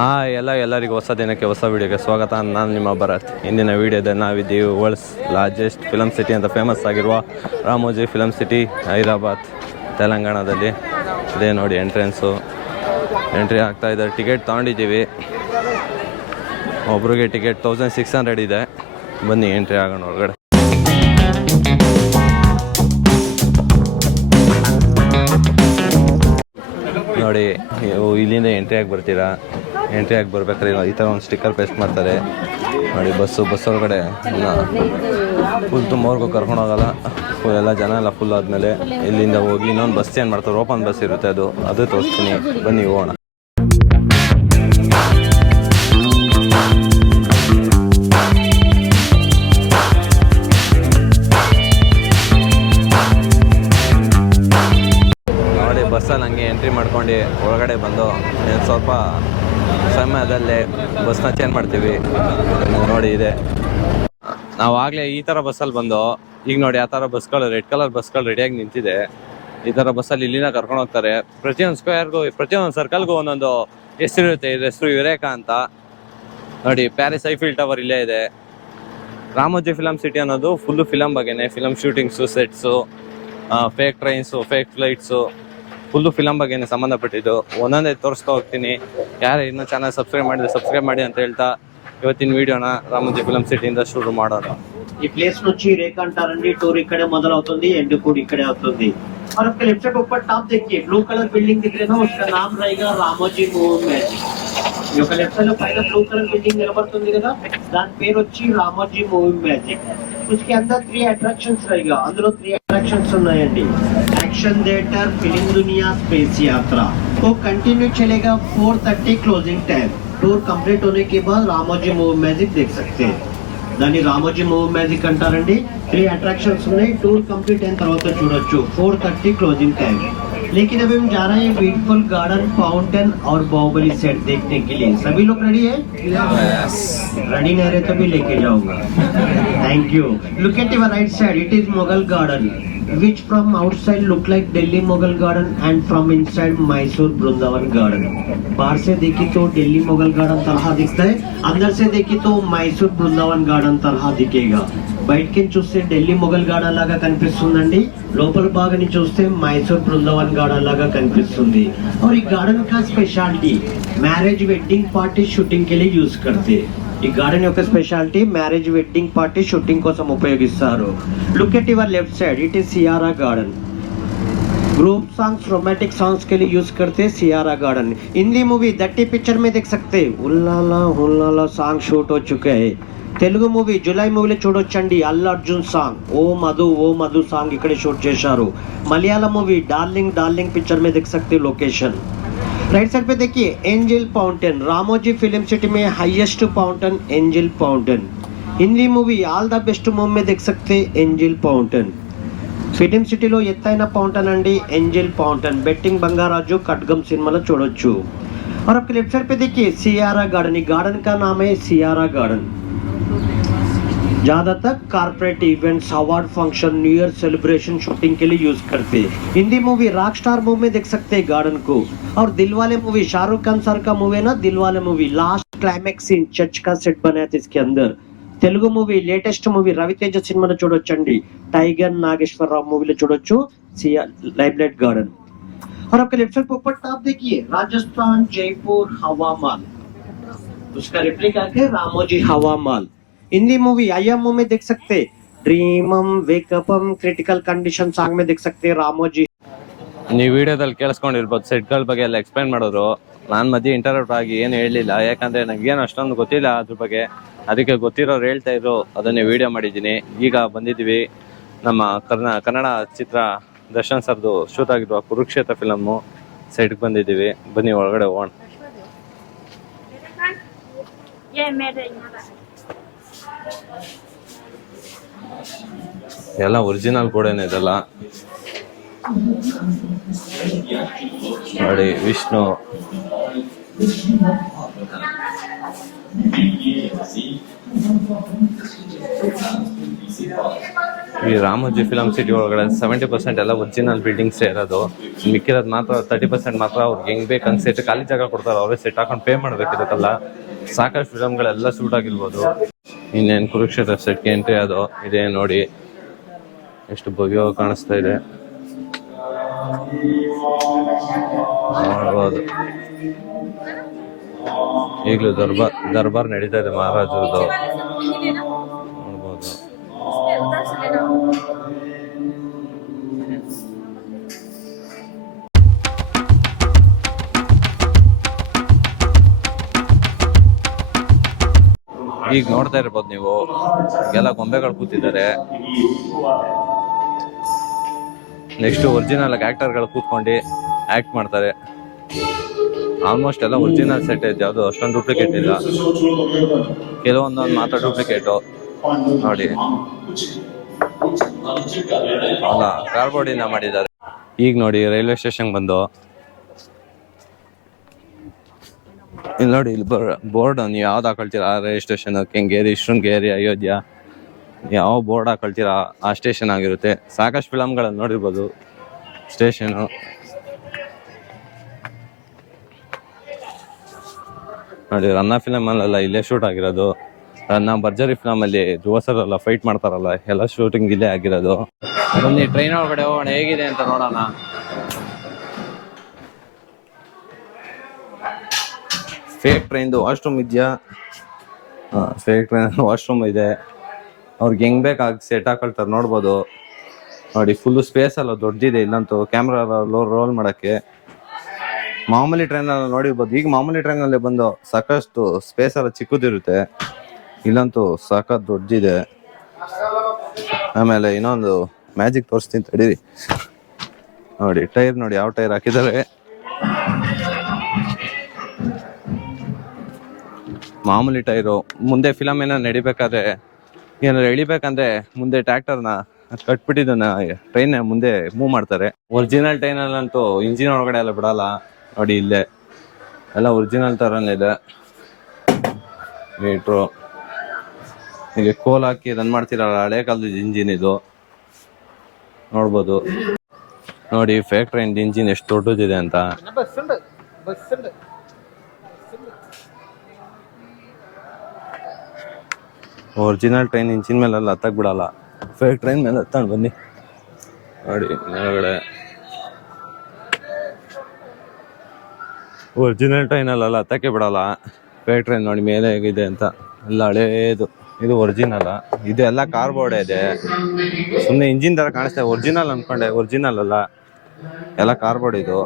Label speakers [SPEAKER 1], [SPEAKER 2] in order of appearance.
[SPEAKER 1] ಆ, ಎಲ್ಲ ಎಲ್ಲರಿಗೂ ಹೊಸ ದಿನಕ್ಕೆ, ಹೊಸ ವಿಡಿಯೋಗೆ ಸ್ವಾಗತ. ನಾನು ನಿಮ್ಮ ಭರತ್. ಇಂದಿನ ವಿಡಿಯೋದಲ್ಲಿ ನಾವಿದ್ದೀವಿ ವರ್ಲ್ಡ್ಸ್ ಲಾರ್ಜೆಸ್ಟ್ ಫಿಲಮ್ ಸಿಟಿ ಅಂತ ಫೇಮಸ್ ಆಗಿರುವ ರಾಮೋಜಿ ಫಿಲಮ್ ಸಿಟಿ, ಹೈದರಾಬಾದ್, ತೆಲಂಗಾಣದಲ್ಲಿ. ಇದೇ ನೋಡಿ ಎಂಟ್ರೆನ್ಸು ಎಂಟ್ರಿ ಆಗ್ತಾ ಇದ್ದಾರೆ ಟಿಕೆಟ್ ತೊಗೊಂಡಿದ್ದೀವಿ. ಒಬ್ರಿಗೆ ಟಿಕೆಟ್ ತೌಸಂಡ್ ಸಿಕ್ಸ್ ಹಂಡ್ರೆಡ್ ಇದೆ. ಬನ್ನಿ ಎಂಟ್ರಿ ಆಗೋಣ ಹೊರಗಡೆ ನೋಡಿ, ನೀವು ಇಲ್ಲಿಂದ ಎಂಟ್ರಿ ಆಗಿ ಬರ್ತೀರಾ? ಎಂಟ್ರಿ ಆಗಿ ಬರ್ಬೇಕಾದ್ರೆ ಈ ಥರ ಒಂದು ಸ್ಟಿಕ್ಕರ್ ಪೇಸ್ಟ್ ಮಾಡ್ತಾರೆ. ನೋಡಿ, ಬಸ್ಸು, ಬಸ್ ಒಳಗಡೆ ಫುಲ್ ತುಂಬವರೆಗೂ ಕರ್ಕೊಂಡು ಹೋಗಲ್ಲ. ಫುಲ್ ಎಲ್ಲ ಜನ ಎಲ್ಲ ಫುಲ್ ಆದಮೇಲೆ ಇಲ್ಲಿಂದ ಹೋಗಿ ಇನ್ನೊಂದು ಬಸ್ ಏನು ಮಾಡ್ತಾರೆ? ಓಪನ್ ಬಸ್ ಇರುತ್ತೆ ಅದು. ಅದು ತೋರಿಸ್ತೀನಿ. ಬನ್ನಿ, ಹೋಗೋಣ. ಬಸ್ಸಲ್ಲಿ ಹಂಗೆ ಎಂಟ್ರಿ ಮಾಡ್ಕೊಂಡು ಒಳಗಡೆ ಬಂದು ಸ್ವಲ್ಪ ಸಮಯದಲ್ಲೇ ಬಸ್ನ ಚೇಂಜ್ ಮಾಡ್ತೀವಿ. ನೋಡಿ ಇದೆ. ನಾವು ಆಗಲೇ ಈ ಥರ ಬಸ್ಸಲ್ಲಿ ಬಂದು, ಈಗ ನೋಡಿ ಆ ಥರ ಬಸ್ಗಳು ರೆಡ್ ಕಲರ್ ಬಸ್ಗಳು ರೆಡಿಯಾಗಿ ನಿಂತಿದೆ. ಈ ಥರ ಬಸ್ಸಲ್ಲಿ ಇಲ್ಲಿನ ಕರ್ಕೊಂಡು ಹೋಗ್ತಾರೆ. ಪ್ರತಿಯೊಂದು ಸ್ಕ್ವೇರ್ಗೂ ಪ್ರತಿಯೊಂದು ಸರ್ಕಲ್ಗೂ ಒಂದೊಂದು ಹೆಸರಿರುತ್ತೆ ಇದು ಹೆಸರು ವಿವೇಕ ಅಂತ. ನೋಡಿ ಪ್ಯಾರಿಸ್ ಐಫಿಲ್ ಟವರ್ ಇಲ್ಲೇ ಇದೆ. ರಾಮೋಜಿ ಫಿಲಮ್ ಸಿಟಿ ಅನ್ನೋದು ಫುಲ್ಲು ಫಿಲಮ್ ಬಗ್ಗೆನೇ. Film shootings sets fake trains fake flights full film ಬಗ್ಗೆ ಸಂಬಂಧಪಟ್ಟಿದ್ದು. ಒಂದೊಂದೇ ತೋರಿಸ್ತಾ ಹೋಗ್ತೀನಿ. ಯಾರು ಇನ್ನೂ ಚಾನಲ್ ಸಬ್ಸ್ಕ್ರೈಬ್ ಮಾಡಿದ್ರೆ ಸಬ್ಸ್ಕ್ರೈಬ್ ಮಾಡಿ ಅಂತ ಹೇಳ್ತಾ ಇವತ್ತಿನ ವಿಡಿಯೋನ ರಾಮಜಿ ಫಿಲಂ ಸಿಟಿಯಿಂದ ಶುರು ಮಾಡೋಣ
[SPEAKER 2] ಈ ಪ್ಲೇಸ್ ನೋಚಿ ರೇಖಾಂಟಾರಂಡಿ ಟೂರ್ ಈ ಕಡೆ ಮೊದಲ ಆಗ್ತೊಂದಿ ಎಂಡ್ ಕೂಡ ಈ ಕಡೆ ಆಗ್ತೊಂದಿ. ಅರಕ್ಕೆ ಲೆಫ್ಟ್ ಸೈಡ್ ಉಪ್ಪ ಟಾಪ್ ದೇಕಿ ಬ್ಲೂ ಕಲರ್ ಬಿಲ್ಡಿಂಗ್ ದಿಕ್ರೆ ನೋ ಅಷ್ಟ ನಾಮ ರೈಗ ರಾಮಜಿ ಮೂವ್ ಮೇಜಿ ಯೋ ಕಲ್ ಲೆಫ್ಟ್ ಸೈಡ್ ಪೈರ ಬ್ಲೂ ಕಲರ್ ಬಿಲ್ಡಿಂಗ್ ನೇರ ಬರ್ತೊಂದಿ ಗದಾ ದಾನ್ ಪೇರ್ ಒಚ್ಚಿ ರಾಮಜಿ ಮೂವ್ ಮ್ಯಾಜಿಕ್ ಉಸ್ಕೆ ಅಂದ್ರ 3 ಅಟ್ರಾಕ್ಷನ್ಸ್ ರೈಗ ಅಂದ್ರ 3 ಅಟ್ರಾಕ್ಷನ್ಸ್ ಉನ್ನಾಯಂಡಿ एक्शन थिएटर फ़िल्म दुनिया स्पेस यात्रा को कंटिन्यू चलेगा 4:30 क्लोजिंग टाइम टूर कंप्लीट होने के बाद रामोजी मूव मैजिक देख सकते हैं। దాన్ని రామోజీ మూవ్ మ్యాజిక్ అంటారండి త్రీ అట్రాక్షన్స్ ఉన్నాయి టూర్ కంప్లీట్ అయిన తర్వాత చూడొచ్చు ఫోర్ థర్టీ క్లోజింగ్ టైం लेकिन अभी हम जा रहे हैं ब्यूटीफुल गार्डन फाउंटेन और बाहुबली सेट देखने के लिए। सभी लोग रेडी है? रेडी नहीं रहे तो तभी लेके जाऊँगा। thank you look at your right side it is Mughal garden which from outside look like Delhi Mughal garden and from inside Mysore Brindavan garden बाहर से देखी तो दिल्ली मुगल गार्डन तरह दिखता है अंदर से देखी तो मैसूर బృందావన్ గార్డెన్ తరహా దికేగా బయటికి చూస్తే ఢిల్లీ మొఘల్ గార్డెన్ లాగా కనిపిస్తుందండి లోపల భాగాన్ని చూస్తే మైసూర్ బృందావన్ గార్డెన్ లాగా కనిపిస్తుంది और ఈ గార్డెన్ का speciality marriage wedding party shooting के लिए यूज करते हैं ఈ గార్డెన్ యొక్క speciality marriage wedding party shooting కోసం ఉపయోగిస్తారు look at your left side it is Siyara garden group songs romantic songs के लिए यूज करते हैं Sierra garden Hindi movie दट्टी picture में देख सकते हैं उल्लाला हुल्लाला सॉन्ग शूट हो चुके हैं తెలుగు మూవీ జులై మూవీలో చూడొచ్చండి Allu Arjun song O Madhu O Madhu song ఇక్కడే షూట్ చేశారు Malayalam movie darling darling picture में देख सकते हैं लोकेशन राइट साइड पे देखिए angel fountain Ramoji film city में highest fountain angel fountain Hindi movie all the best movie में देख सकते हैं एंजल फाउंटेन ఫిలిం సిటీలో ఎత్తైన ఫౌంటైన్ అండి ఏంజల్ ఫౌంటైన్ బెట్టింగ్ బంగారాజు ఖడ్గం సినిమాలో చూడొచ్చు और आपके लेफ्ट साइड पे देखिए सियारा गार्डन ये गार्डन का नाम है सियारा गार्डन ज्यादातर corporate events award function new year celebration shooting के लिए यूज करते हैं Hindi movie rock star movie में देख सकते हैं गार्डन को और दिलवाले मूवी शाहरुख खान सर का मूवी है ना Dilwale movie last climax scene church का सेट बनाया था इसके अंदर Telugu movie latest movie Raviteja సినిమాలో చూడొచ్చండి టైగర్ నాగేశ్వరరావు మూవీలో చూడొచ్చు సియా లైవ్ లైట్ గార్డెన్ और आपके लेफ्ट साइड के ऊपर टॉप देखिए राजस्थान जयपुर हवा माल उसका रिप्लिका है रामोजी हवा माल हिंदी मूवी आया मूवी में देख सकते ड्रीमम वेकअपम क्रिटिकल कंडीशन सॉन्ग में देख सकते रामोजी
[SPEAKER 1] ನೀವು ವಿಡಿಯೋದಲ್ಲಿ ಕೇಳಿಸ್ಕೊಂಡಿರ್ಬೋದು ಸೆಟ್ಗಳ ಬಗ್ಗೆ ಎಲ್ಲ ಎಕ್ಸ್ಪ್ಲೈನ್ ಮಾಡಿದ್ರು ನಾನು ಮಧ್ಯೆ ಇಂಟರ್ವ್ಯೂಟ್ ಆಗಿ ಏನು ಹೇಳಲಿಲ್ಲ ಯಾಕಂದ್ರೆ ನನಗೇನು ಅಷ್ಟೊಂದು ಗೊತ್ತಿಲ್ಲ ಅದ್ರ ಬಗ್ಗೆ ಅದಕ್ಕೆ ಗೊತ್ತಿರೋರು ಹೇಳ್ತಾ ಇದ್ರು ಅದನ್ನೇ ವಿಡಿಯೋ ಮಾಡಿದ್ದೀನಿ ಈಗ ಬಂದಿದ್ದೀವಿ ನಮ್ಮ ಕರ್ನಾ ಕನ್ನಡ ಚಿತ್ರ ದರ್ಶನ್ ಸರ್ದು ಶೂಟ್ ಆಗಿರುವ ಕುರುಕ್ಷೇತ್ರ ಫಿಲಮ್ಮು ಸೈಡ್ಗೆ ಬಂದಿದ್ದೀವಿ ಬನ್ನಿ ಒಳಗಡೆ ಹೋಗೋಣ
[SPEAKER 3] ये मेरे यहाँ का
[SPEAKER 1] ಎಲ್ಲ ಒರಿಜಿನಲ್ ಕೂಡನೇ ಇದೆಲ್ಲ. ನೋಡಿ, ವಿಷ್ಣು. ಈ ರಾಮೋಜಿ ಫಿಲಮ್ ಸಿಟಿ ಒಳಗಡೆ ಸೆವೆಂಟಿ ಪರ್ಸೆಂಟ್ ಎಲ್ಲ ಒರಿಜಿನಲ್ ಬಿಲ್ಡಿಂಗ್ಸ್ ಇರೋದು. ಮಿಕ್ಕಿರೋದು ಮಾತ್ರ ತರ್ಟಿ ಪರ್ಸೆಂಟ್ ಮಾತ್ರ ಅವ್ರಿಗೆ ಹೆಂಗ್ ಬೇಕು ಸೆಟ್ ಖಾಲಿ ಜಾಗ ಕೊಡ್ತಾರೆ, ಅವರೇ ಸೆಟ್ ಹಾಕೊಂಡು ಪೇ ಮಾಡ್ಬೇಕು ಇದಕ್ಕೆಲ್ಲ ಸಾಕಷ್ಟು ಫಿಲಮ್ಗಳೆಲ್ಲ ಶೂಟ್ ಆಗಿರ್ಬೋದು. ಇನ್ನೇನು ಕುರುಕ್ಷೇತ್ರ ಸೆಟ್ಗೆ ಎಂಟ್ರಿ ಅದು, ಇದೆ ನೋಡಿ. ಎಷ್ಟು ಭವ್ಯವಾಗಿ ಕಾಣಿಸ್ತಾ ಇದೆ. ನೋಡ್ಬೋದು. ಈಗಲೂ ದರ್ಬಾರ್ ದರ್ಬಾರ್ ನಡೀತಾ ಇದೆ ಮಹಾರಾಜರದು. ಈಗ ನೋಡ್ತಾ ಇರ್ಬೋದು ನೀವು. ಎಲ್ಲ ಗೊಂಬೆಗಳು ಕೂತಿದ್ದಾರೆ. ನೆಕ್ಸ್ಟ್ ಒರಿಜಿನಲ್ ಆಕ್ಟರ್ಗಳು ಕೂತ್ಕೊಂಡು ಆಕ್ಟ್ ಮಾಡ್ತಾರೆ. ಆಲ್ಮೋಸ್ಟ್ ಎಲ್ಲ ಒರಿಜಿನಲ್ ಸೆಟ್ ಇದೆ ಯಾವುದು ಅಷ್ಟೊಂದು ಡೂಪ್ಲಿಕೇಟ್ ಇಲ್ಲ. ಕೆಲವೊಂದೊಂದು ಮಾತ್ರ ಡೂಪ್ಲಿಕೇಟು ನೋಡಿ. ಅಲ್ಲ ಕಾರ್ಬೋರ್ಡಿಂದ ಮಾಡಿದ್ದಾರೆ. ಈಗ ನೋಡಿ ರೈಲ್ವೆ ಸ್ಟೇಷನ್ ಬಂದು. ಇಲ್ಲಿ ನೋಡಿ, ಇಲ್ಲಿ ಬೋರ್ಡ್ ನೀವು ಯಾವ್ದು ಹಾಕೊಳ್ತೀರಾ? Railway station, Kengeri, Sringeri, Ayodhya. ಯಾವ ಬೋರ್ಡ್ ಹಾಕೊಳ್ತೀರಾ? ಆ ಸ್ಟೇಷನ್ ಆಗಿರುತ್ತೆ. ಸಾಕಷ್ಟು ಫಿಲಮ್ಗಳನ್ನು ನೋಡಿರ್ಬೋದು. ಸ್ಟೇಷನು. ನೋಡಿ, ರನ್ನ ಫಿಲಮಲ್ಲೆಲ್ಲ ಇಲ್ಲೇ ಶೂಟ್ ಆಗಿರೋದು. ರನ್ನ ಭರ್ಜರಿ ಫಿಲಮಲ್ಲಿ ಎಲ್ಲ ಫೈಟ್ ಮಾಡ್ತಾರಲ್ಲ, ಎಲ್ಲ ಶೂಟಿಂಗ್ ಇಲ್ಲೇ ಆಗಿರೋದು. ಬನ್ನಿ ಟ್ರೈನ್ ಒಳಗಡೆ ಹೋಗೋಣ. ಹೇಗಿದೆ ಅಂತ ನೋಡೋಣ. ಫೇಕ್ ಟ್ರೈನ್ದು ವಾಶ್ರೂಮ್ ಇದೆಯಾ? ಹಾಂ ಫೇಕ್ ಟ್ರೈನ್ ವಾಶ್ರೂಮ್ ಇದೆ. ಅವ್ರಿಗೆ ಹೆಂಗ್ ಬೇಕಾಗಿ ಸೆಟ್ ಹಾಕೊಳ್ತಾರೆ ನೋಡ್ಬೋದು. ನೋಡಿ ಫುಲ್ಲು ಸ್ಪೇಸ್ ಎಲ್ಲ ದೊಡ್ಡದಿದೆ ಇಲ್ಲಂತೂ. ಕ್ಯಾಮ್ರಾ ರೋಲ್ ಮಾಡೋಕ್ಕೆ. ಮಾಮೂಲಿ ಟ್ರೈನಲ್ಲಿ ನೋಡಿರ್ಬೋದು ಈಗ ಮಾಮೂಲಿ ಟ್ರೈನಲ್ಲಿ ಬಂದು ಸಾಕಷ್ಟು ಸ್ಪೇಸ್ ಎಲ್ಲ ಚಿಕ್ಕದಿರುತ್ತೆ. ಇಲ್ಲಂತೂ ಸಾಕಷ್ಟು ದೊಡ್ಡದಿದೆ ಆಮೇಲೆ ಇನ್ನೊಂದು ಮ್ಯಾಜಿಕ್ ತೋರಿಸ್ತೀನಿ ತಡೀರಿ. ನೋಡಿ ಟೈರ್ ನೋಡಿ, ಯಾವ ಟೈರ್ ಹಾಕಿದ್ದಾರೆ. ಮಾಮೂಲಿ ಟೈರು, ಮುಂದೆ ಫಿಲಮ್ ಏನೋ ನಡಿಬೇಕಾದ್ರೆ ಏನಾದ್ರು ಎಳಿಬೇಕಂದ್ರೆ ಮುಂದೆ ಟ್ರ್ಯಾಕ್ಟರ್ನ ಕಟ್ಬಿಟ್ಟಿದ್ದನ್ನ ಟ್ರೈನ್ ಮುಂದೆ ಮೂವ್ ಮಾಡ್ತಾರೆ. ಒರಿಜಿನಲ್ ಟ್ರೈನಲ್ಲಂತೂ ಇಂಜಿನ್ ಒಳಗಡೆ ಎಲ್ಲ ಬಿಡಲ್ಲ. ನೋಡಿ ಇಲ್ಲೇ. ಎಲ್ಲ ಒರಿಜಿನಲ್ ಥರನೇ ಇದೆ. ಮೀಟ್ರು ಹೀಗೆ ಕೋಲ್ ಹಾಕಿ ರನ್ ಮಾಡ್ತಿರಲ್ಲ, ಹಳೆ ಕಾಲದ ಇಂಜಿನ್ ಇದು. ನೋಡ್ಬೋದು. ನೋಡಿ ಫೇಕ್ ಟ್ರೈನ್ ಇಂಜಿನ್ ಎಷ್ಟು ದೊಡ್ಡದಿದೆ ಅಂತ. ಒರಿಜಿನಲ್ ಟ್ರೈನ್ ಇಂಜಿನ್ ಅಲ್ಲಿ ಹತ್ತಕ್ಕೆ ಬಿಡಲ್ಲ ಫೇಕ್ ಟ್ರೈನ್ ಮೇಲೆ ಹತ್ತಂಡ್ ಬನ್ನಿ. ನೋಡಿ ಮೇಲ್ಗಡೆ. ಒರಿಜಿನಲ್ ಟ್ರೈನಲ್ಲೆಲ್ಲ ಹತ್ತಕ್ಕೆ ಬಿಡಲ್ಲ. ಫೇಕ್ ಟ್ರೈನ್ ನೋಡಿ ಮೇಲೆ ಹೇಗಿದೆ ಅಂತ. ಎಲ್ಲ ಹಳೇದು. ಇದು ಒರಿಜಿನಲ್ ಇದು ಎಲ್ಲ ಕಾರ್ಬೋರ್ಡ್ ಇದೆ. ಸುಮ್ಮನೆ ಇಂಜಿನ್ ಥರ ಕಾಣಿಸ್ತಾ ಒರಿಜಿನಲ್ ಅನ್ಕೊಂಡೆ. ಒರಿಜಿನಲ್ ಅಲ್ಲ. ಎಲ್ಲ ಕಾರ್ಬೋರ್ಡ್ ಇದು.